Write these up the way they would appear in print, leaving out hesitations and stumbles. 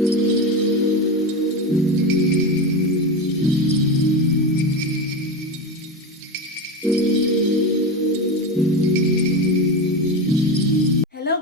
Hello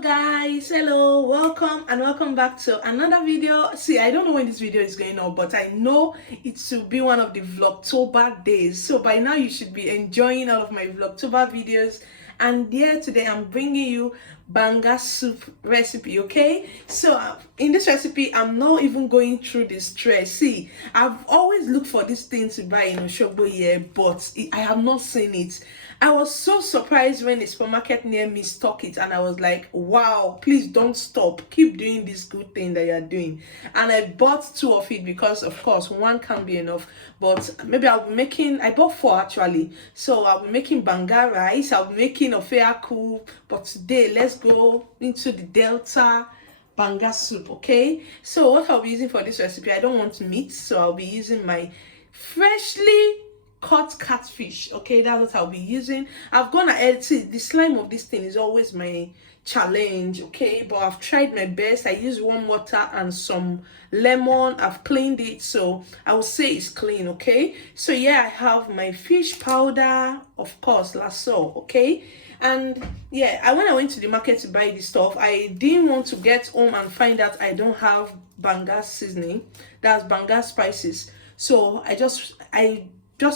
guys, hello, welcome and welcome back to another video. See, I don't know when this video is going on, but I know it should be one of the Vlogtober days, so by now you should be enjoying all of my Vlogtober videos. And yeah, today I'm bringing you banga soup recipe. Okay, so in this recipe I'm not even going through the stress. See, I've always looked for this thing to buy in Oshogbo here, but I have not seen it. I was so surprised when a supermarket near me stock it, and I was like, wow, please don't stop, keep doing this good thing that you're doing. And I bought 2 of it because of course 1 can't be enough, but maybe I'll be making, I bought 4 actually, so I'll be making banga rice, I'll be making ofeaku, but today let's go into the Delta banga soup. Okay, so what I'll be using for this recipe, I don't want meat, so I'll be using my freshly caught catfish. Okay, that's what I'll be using. I've gone ahead, see, the slime of this thing is always my challenge. Okay, but I've tried my best. I used warm water and some lemon. I've cleaned it, so I would say it's clean. Okay, so yeah, I have my fish powder, of course, lasso. Okay, and yeah, when I went to the market to buy this stuff, I didn't want to get home and find out I don't have banga seasoning, that's banga spices. So I just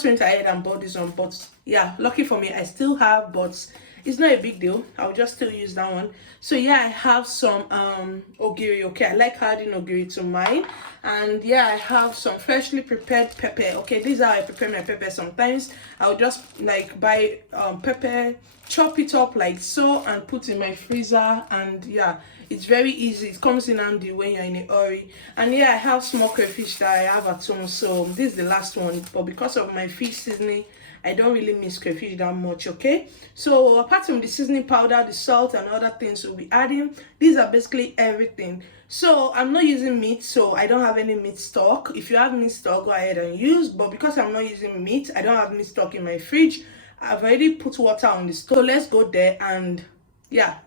went ahead and bought this one, but yeah, lucky for me I still have, but it's not a big deal, I'll just still use that one. So yeah, I have some ogiri. Okay, I like adding ogiri to mine. And yeah, I have some freshly prepared pepper. Okay, this is how I prepare my pepper. Sometimes I'll just like buy pepper, chop it up like so, and put in my freezer. And yeah, it's very easy, it comes in handy when you're in a hurry. And yeah, I have small crayfish that I have at home, so this is the last one, but because of my fish seasoning I don't really miss crayfish that much. Okay, so apart from the seasoning powder, the salt and other things we'll be adding, these are basically everything. So I'm not using meat, so I don't have any meat stock. If you have meat stock, go ahead and use, but because I'm not using meat, I don't have meat stock in my fridge. I've already put water on the stove, so let's go there and yeah,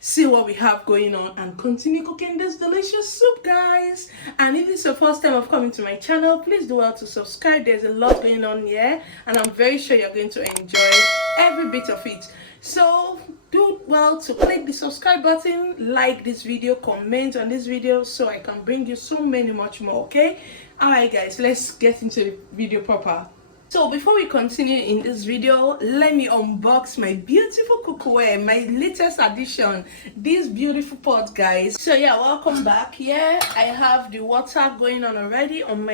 see what we have going on and continue cooking this delicious soup, guys. And if this is your first time of coming to my channel, please do well to subscribe. There's a lot going on here and I'm very sure you're going to enjoy every bit of it. So do well to click the subscribe button, like this video, comment on this video, so I can bring you so many much more. Okay, all right guys, let's get into the video proper. So before we continue in this video, let me unbox my beautiful cookware, my latest addition, this beautiful pot, guys. So yeah, welcome back. Yeah, I have the water going on already on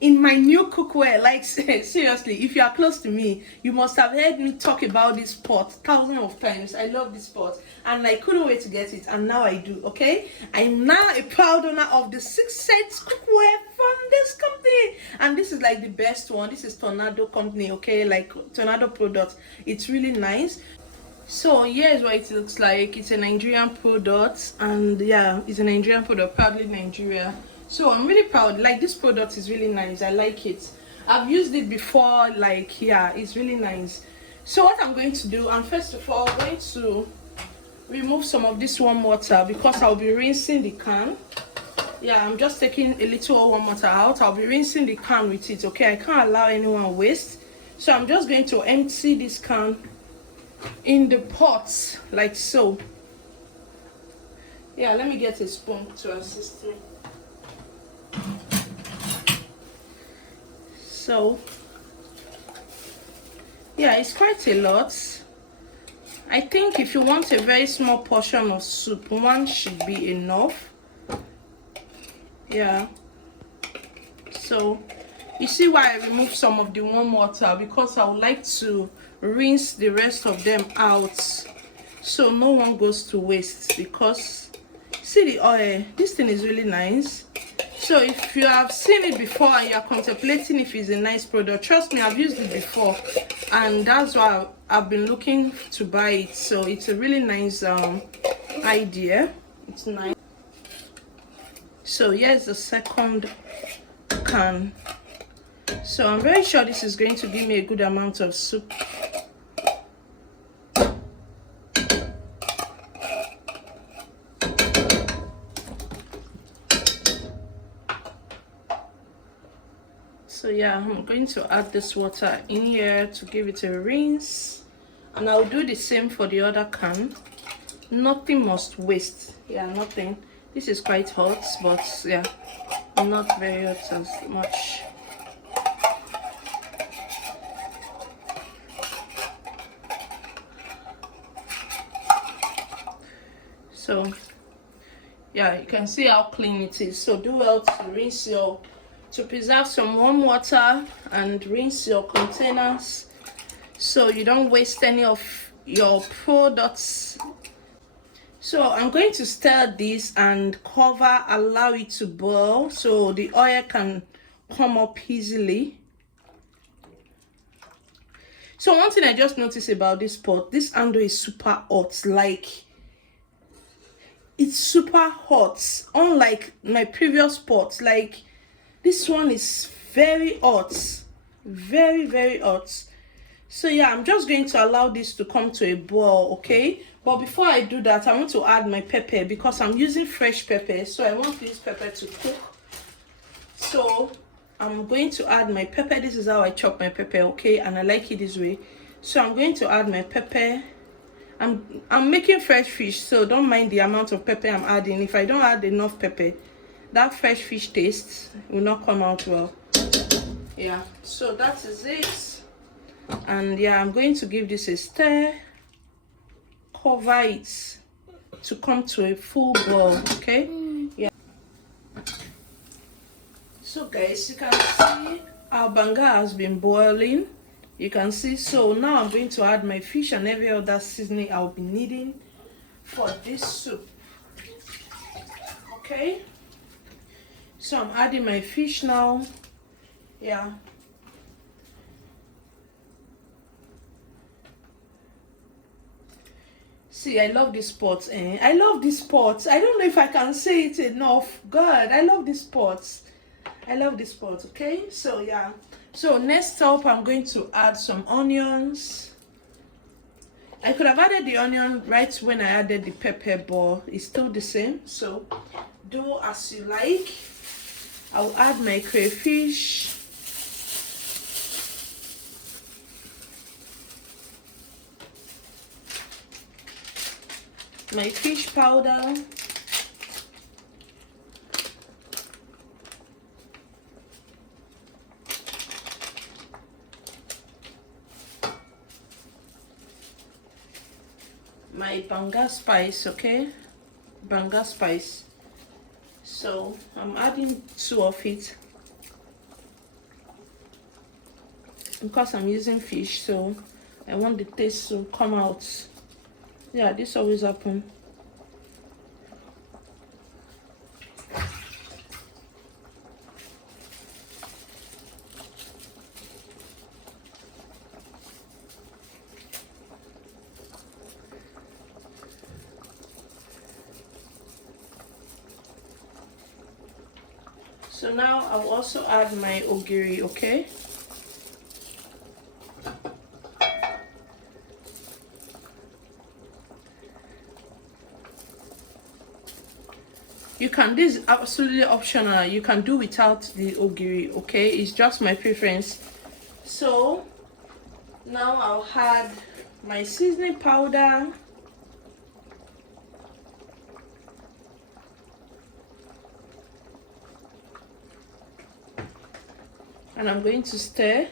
in my new cookware. Like seriously, if you are close to me, you must have heard me talk about this pot thousands of times. I love this pot and I couldn't wait to get it, and now I do. Okay, I'm now a proud owner of the 6 sets cookware from this company, and this is like the best one. This is Tornado company. Okay, like Tornado product, it's really nice. So here's what it looks like. It's a Nigerian product, and yeah, it's a Nigerian product, proudly Nigeria. So I'm really proud. Like, this product is really nice, I like it. I've used it before, like yeah, it's really nice. So what I'm going to do, I'm first of all going to remove some of this warm water because I'll be rinsing the can. Yeah, I'm just taking a little warm water out. I'll be rinsing the can with it. Okay, I can't allow anyone waste, so I'm just going to empty this can in the pot like so. Yeah, let me get a spoon to assist me. So yeah, it's quite a lot. I think if you want a very small portion of soup, 1 should be enough. Yeah, so you see why I removed some of the warm water, because I would like to rinse the rest of them out so no one goes to waste. Because see the oil, this thing is really nice. So if you have seen it before and you're contemplating if it's a nice product, trust me, I've used it before and that's why I've been looking to buy it. So it's a really nice idea. It's nice. So here's the second can. So I'm very sure this is going to give me a good amount of soup. So yeah, I'm going to add this water in here to give it a rinse, and I'll do the same for the other can. Nothing must waste. Yeah, nothing. This is quite hot, but yeah, not very hot as much. So yeah, you can see how clean it is. So do well to rinse to preserve some warm water and rinse your containers so you don't waste any of your products. So I'm going to stir this and cover, allow it to boil so the oil can come up easily. So one thing I just noticed about this pot, this handle is super hot. Like, it's super hot, unlike my previous pot. Like, this one is very hot, very hot. So yeah, I'm just going to allow this to come to a boil, okay? But before I do that, I want to add my pepper because I'm using fresh pepper, so I want this pepper to cook. So I'm going to add my pepper. This is how I chop my pepper, okay? And I like it this way. So I'm going to add my pepper. I'm making fresh fish, so don't mind the amount of pepper I'm adding. If I don't add enough pepper, that fresh fish taste will not come out well. Yeah, so that is it. And yeah, I'm going to give this a stir, cover it to come to a full boil, okay? Yeah. So guys, you can see our banga has been boiling. You can see. So now I'm going to add my fish and every other seasoning I'll be needing for this soup, okay? So I'm adding my fish now. Yeah. See, I love this pot. I love this pot. I don't know if I can say it enough. God, I love this pot. I love this pot, okay? So yeah. So next up, I'm going to add some onions. I could have added the onion right when I added the pepper, but it's still the same. So do as you like. I'll add my crayfish. My fish powder. My banga spice, okay? Banga spice. So I'm adding 2 of it because I'm using fish, so I want the taste to come out. Yeah, this always happens. So now I'll also add my ogiri, okay? You can, this is absolutely optional. You can do without the ogiri, okay? It's just my preference. So now I'll add my seasoning powder. And I'm going to stir.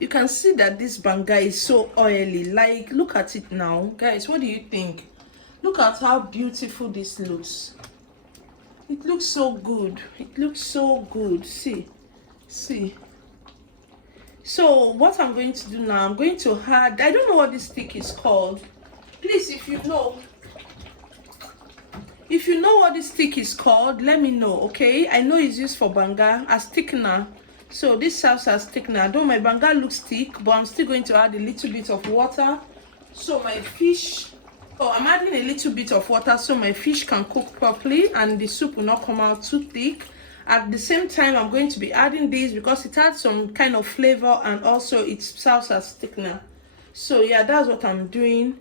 You can see that this banga is so oily. Like, look at it now. Guys, what do you think? Look at how beautiful this looks. It looks so good. It looks so good. See. So what I'm going to do now, I'm going to add, I don't know what this stick is called. Please, if you know what this stick is called, let me know, okay? I know it's used for banga as thickener. So this serves as thickener. Though my banga looks thick, but I'm still going to add a little bit of water. So my fish, I'm adding a little bit of water so my fish can cook properly and the soup will not come out too thick. At the same time, I'm going to be adding this because it adds some kind of flavor and also it serves as thickener. So yeah, that's what I'm doing.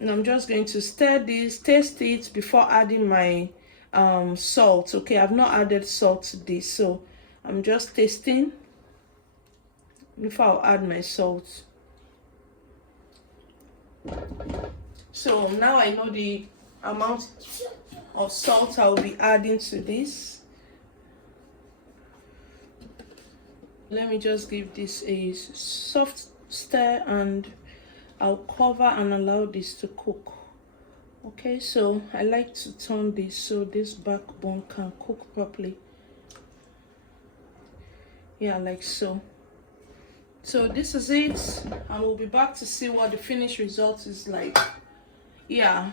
And I'm just going to stir this, taste it before adding my salt. Okay, I've not added salt to this, so I'm just tasting before I'll add my salt. So now I know the amount of salt I'll be adding to this. Let me just give this a soft stir and I'll cover and allow this to cook. Okay, so I like to turn this so this backbone can cook properly. Yeah, like so. So this is it, and we'll be back to see what the finished result is like. Yeah.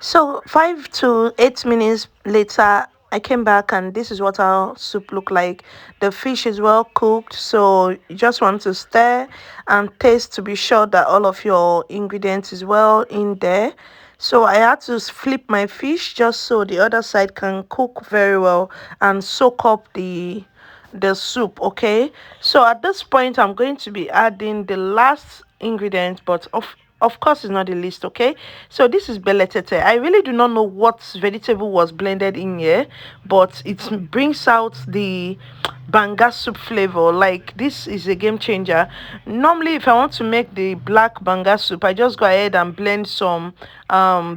So 5 to 8 minutes later, I came back and this is what our soup looked like. The fish is well cooked, so you just want to stir and taste to be sure that all of your ingredients is well in there. So I had to flip my fish just so the other side can cook very well and soak up the soup. Okay, so at this point I'm going to be adding the last ingredient, but of course it's not the least. Okay, so this is beletete. I really do not know what vegetable was blended in here, but it brings out the banga soup flavor. Like, this is a game changer. Normally if I want to make the black banga soup, I just go ahead and blend some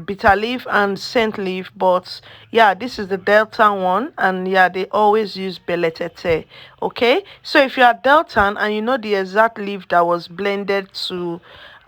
bitter leaf and scent leaf, but yeah, this is the delta one, and yeah, they always use beletete. Okay, so if you are delta and you know the exact leaf that was blended to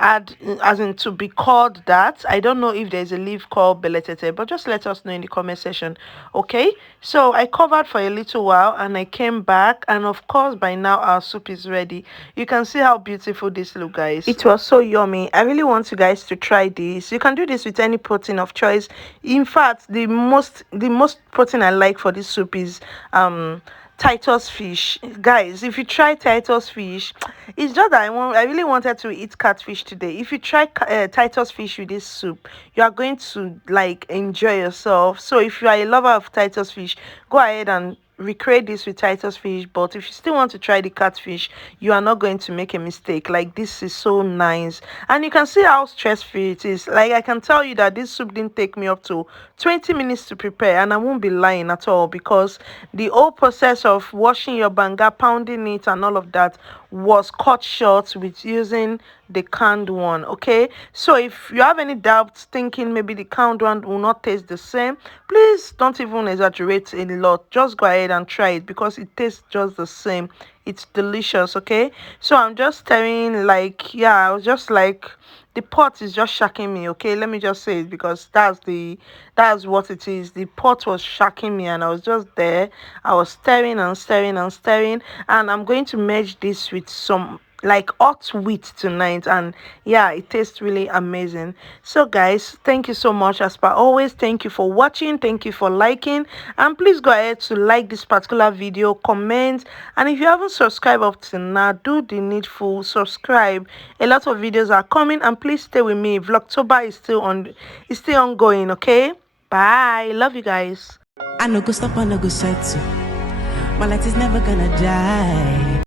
add, as in to be called that, I don't know if there's a leaf called beletete, but just let us know in the comment section. Okay, so I covered for a little while and I came back, and of course by now our soup is ready. You can see how beautiful this look, guys. It was so yummy. I really want you guys to try this. You can do this with any protein of choice. In fact, the most protein I like for this soup is Titus fish. Guys, if you try Titus fish, it's just that I really wanted to eat catfish today. If you try Titus fish with this soup, you are going to like enjoy yourself. So if you are a lover of Titus fish, go ahead and recreate this with Titus fish. But if you still want to try the catfish, you are not going to make a mistake. Like, this is so nice, and you can see how stress free it is. Like, I can tell you that this soup didn't take me up to 20 minutes to prepare, and I won't be lying at all, because the whole process of washing your banga, pounding it and all of that was cut short with using the canned one. Okay, so if you have any doubts thinking maybe the canned one will not taste the same, please don't even exaggerate a lot. Just go ahead and try it, because it tastes just the same. It's delicious. Okay, so I'm just stirring, like, yeah, I was just like, the pot is just shocking me. Okay, let me just say it, because that's what it is. The pot was shocking me and I was just there. I was stirring and stirring and stirring, and I'm going to merge this with some like hot wheat tonight, and yeah, it tastes really amazing. So guys, thank you so much. As per always, thank you for watching, thank you for liking, and please go ahead to like this particular video, comment, and if you haven't subscribed up to now, do the needful, subscribe. A lot of videos are coming, and please stay with me. Vlogtober is still ongoing. Okay, bye, love you guys. I no go stop, I no go settle. My light is never gonna die.